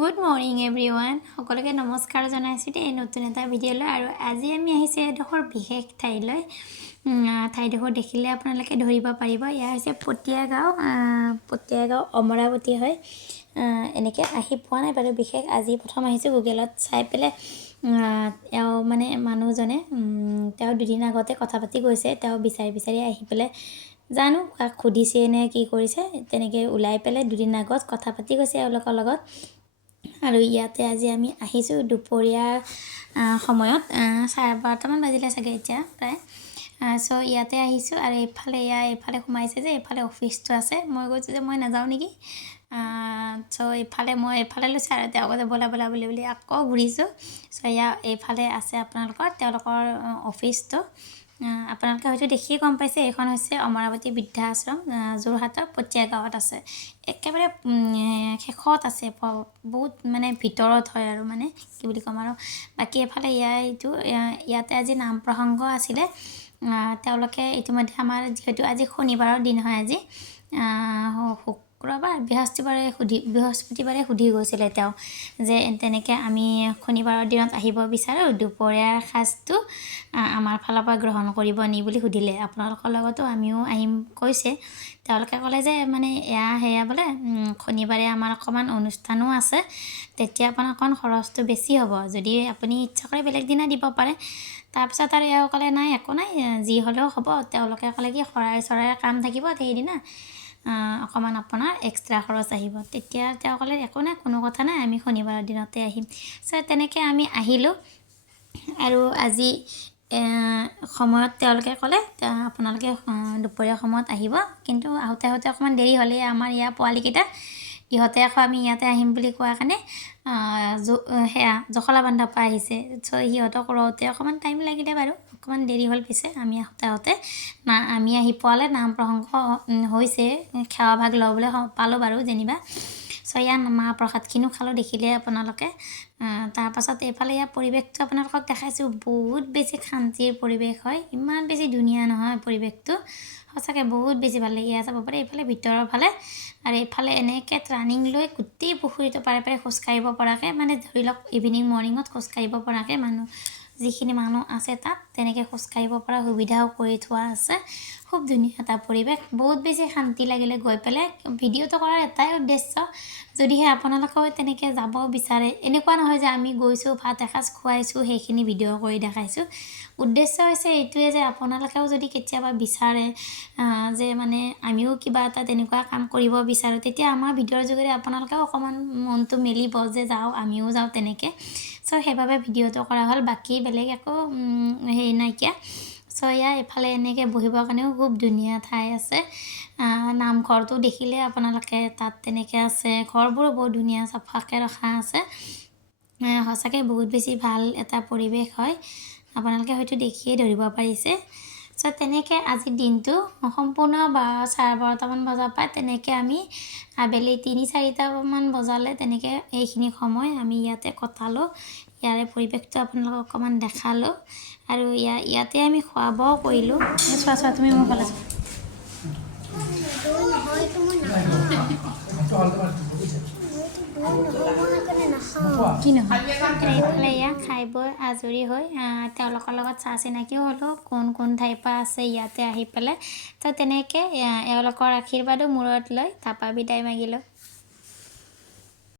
Good morning everyone. সকলোকে নমস্কাৰ জনাইছো এই নতুন এটা ভিডিঅ'লৈ আৰু আজি আমি আহিছে এডোখৰ বিশেষ ঠাইলৈ ঠাইডোখৰ দেখিলে আপোনালোকে ধৰিব পাৰিব ইয়া হৈছে পটিয়া গাঁও অমৰাৱতী হয় এনেকৈ আহি পোৱা নাই বাৰু বিশেষ আজি প্ৰথম আহিছো গুগলত চাই পেলে মানে মানুহজনে তেওঁ দুদিন আগতে কথা পাতি গৈছে তেওঁ বিচাৰি আহি পেলে জানো খুদিছে নে কি কৰিছে তেনেকৈ ওলাই পেলে দুদিন আগত কথা পাতি গৈছে এওঁলোকৰ লগত আৰু ইয়াতে আজি আমি আহিছো দুপৰীয়া সময়ত 12:30 মান বাজিলে চাগে এতিয়া প্ৰায় সো ইয়াতে আহিছো আৰু এইফালে সোমাইছে যে এইফালে অফিসটো আছে মই কৈছো যে মই নাযাওঁ নেকি সো মই এইফালে লৈছে আৰু তেওঁ কৈছে বলা বুলি আকৌ ঘূৰিছো সো এইফালে আছে তেওঁলোকৰ অফিসটো আপোনালোকে হয়তো দেখিয়ে গম পাইছে এখন হৈছে অমৰাৱতী বৃদ্ধাশ্ৰম যোৰহাটৰ পটিয়া গাঁৱত আছে একেবাৰে শেষত আছে বহুত মানে ভিতৰত হয় আৰু মানে কি বুলি কম আৰু বাকি এফালে ইয়াতে আজি নাম প্ৰসংগ আছিলে তেওঁলোকে ইতিমধ্যে আমাৰ যেহেতু আজি শনিবাৰৰ দিন হয় আজি শুক্ৰবাৰ বৃহস্পতিবাৰে সুধি গৈছিলে তেওঁ যে তেনেকৈ আমি শনিবাৰৰ দিনত আহিব বিচাৰো দুপৰীয়াৰ সাজটো আমাৰ ফালৰ পৰা গ্ৰহণ কৰিব নি বুলি সুধিলে আপোনালোকৰ লগতো আমিও আহিম কৈছে তেওঁলোকে ক'লে যে মানে হেয়া বোলে শনিবাৰে আমাৰ অকমান অনুষ্ঠানো আছে তেতিয়া আপোনাৰ অকণ খৰচটো বেছি হ'ব যদি আপুনি ইচ্ছা কৰে বেলেগ দিনা দিব পাৰে তাৰপিছত আৰু এওঁ ক'লে নাই একো নাই যি হ'লেও হ'ব তেওঁলোকে ক'লে কি শৰাই কাম থাকিব সেইদিনা অকমান আপোনাৰ এক্সট্ৰা খৰচ আহিব তেতিয়া তেওঁ ক'লে একো নাই কোনো কথা নাই আমি শনিবাৰৰ দিনতে আহিম সো তেনেকৈ আমি আহিলো আৰু আজি সময়ত তেওঁলোকে ক'লে আপোনালোকে দুপৰীয়া সময়ত আহিব কিন্তু আহোতে অকমান দেৰি হ'লে আমাৰ পোৱালিকেইটা ইহঁতে আকৌ আমি ইয়াতে আহিম বুলি কোৱা কাৰণে জখলা বান্ধা পৰা আহিছে সো সিহঁতক ৰওঁতে অকমান টাইম লাগিলে বাৰু অকমান দেৰি হ'ল পিছে আমি আহোতে আমি আহি পোৱালে নাম প্ৰসংগ হৈছে খেৱা ভাগ ল'বলৈ পালো বাৰু যেনিবা সো মাহ প্ৰসাদখিনিও খালো দেখিলে আপোনালোকে তাৰ পাছত এইফালে পৰিৱেশটো আপোনালোকক দেখাইছো বহুত বেছি শান্তিৰ পৰিৱেশ হয় ইমান বেছি ধুনীয়া নহয় পৰিৱেশটো সঁচাকৈ বহুত বেছি ভাল লাগে চাব পাৰে এইফালে ভিতৰৰ ফালে আৰু এইফালে এনেকৈ ট্ৰানিং লৈ গোটেই পুখুৰীটো পাৰে খোজ কাঢ়িব পৰাকৈ মানে ধৰি লওক ইভিনিং মৰ্ণিঙত খোজ কাঢ়িব পৰাকৈ যিখিনি মানুহ আছে তাত তেনেকৈ খোজ কাঢ়িব পৰা সুবিধাও কৰি থোৱা আছে খুব ধুনীয়া এটা পৰিৱেশ বহুত বেছি শান্তি লাগিলে গৈ পেলাই ভিডিঅ'টো কৰাৰ এটাই উদ্দেশ্য যদিহে আপোনালোকেও তেনেকৈ যাব বিচাৰে এনেকুৱা নহয় যে আমি গৈছো ভাত এসাঁজ খুৱাইছো সেইখিনি ভিডিঅ' কৰি দেখাইছো উদ্দেশ্য হৈছে এইটোৱে যে আপোনালোকেও যদি কেতিয়াবা বিচাৰে যে মানে আমিও কিবা এটা তেনেকুৱা কাম কৰিব বিচাৰো তেতিয়া আমাৰ ভিডিঅ'ৰ যোগেৰে আপোনালোকেও অকমান মনটো মেলিব যে যাও আমিও যাও তেনেকৈ সো সেইভাবে ভিডিঅ'টো কৰা হ'ল বাকি বেলেগ একো হেৰি নাইকিয়া সো এইফালে এনেকৈ বহিবৰ কাৰণেও খুব ধুনীয়া ঠাই আছে নামঘৰটো দেখিলে আপোনালোকে তাত তেনেকৈ আছে ঘৰবোৰো বহুত ধুনীয়া চাফাকৈ ৰখা আছে সঁচাকৈ বহুত বেছি ভাল এটা পৰিৱেশ হয় আপোনালোকে হয়তো দেখিয়ে ধৰিব পাৰিছে সো তেনেকৈ আজি দিনটো সম্পূৰ্ণ 12:30 মান বজাৰ পৰা তেনেকৈ আমি আবেলি 3-4টা মান বজালে তেনেকৈ এইখিনি সময় আমি ইয়াতে কটালো ইয়াৰে পৰিৱেশটো আপোনালোকক অকমান দেখালো আৰু ইয়াতে আমি খোৱা বোৱাও কৰিলো চোৱা তুমি মোক ভালে কি নহয় এইফালে খাই বৈ আজৰি হৈ তেওঁলোকৰ লগত চাহ চিনাকিও হ'লো কোন ঠাইৰ পৰা আছে ইয়াতে আহি পেলাই তো তেনেকৈ এওঁলোকৰ আশীৰ্বাদো মূৰত লৈ তাৰপৰা বিদায় মাগিলোঁ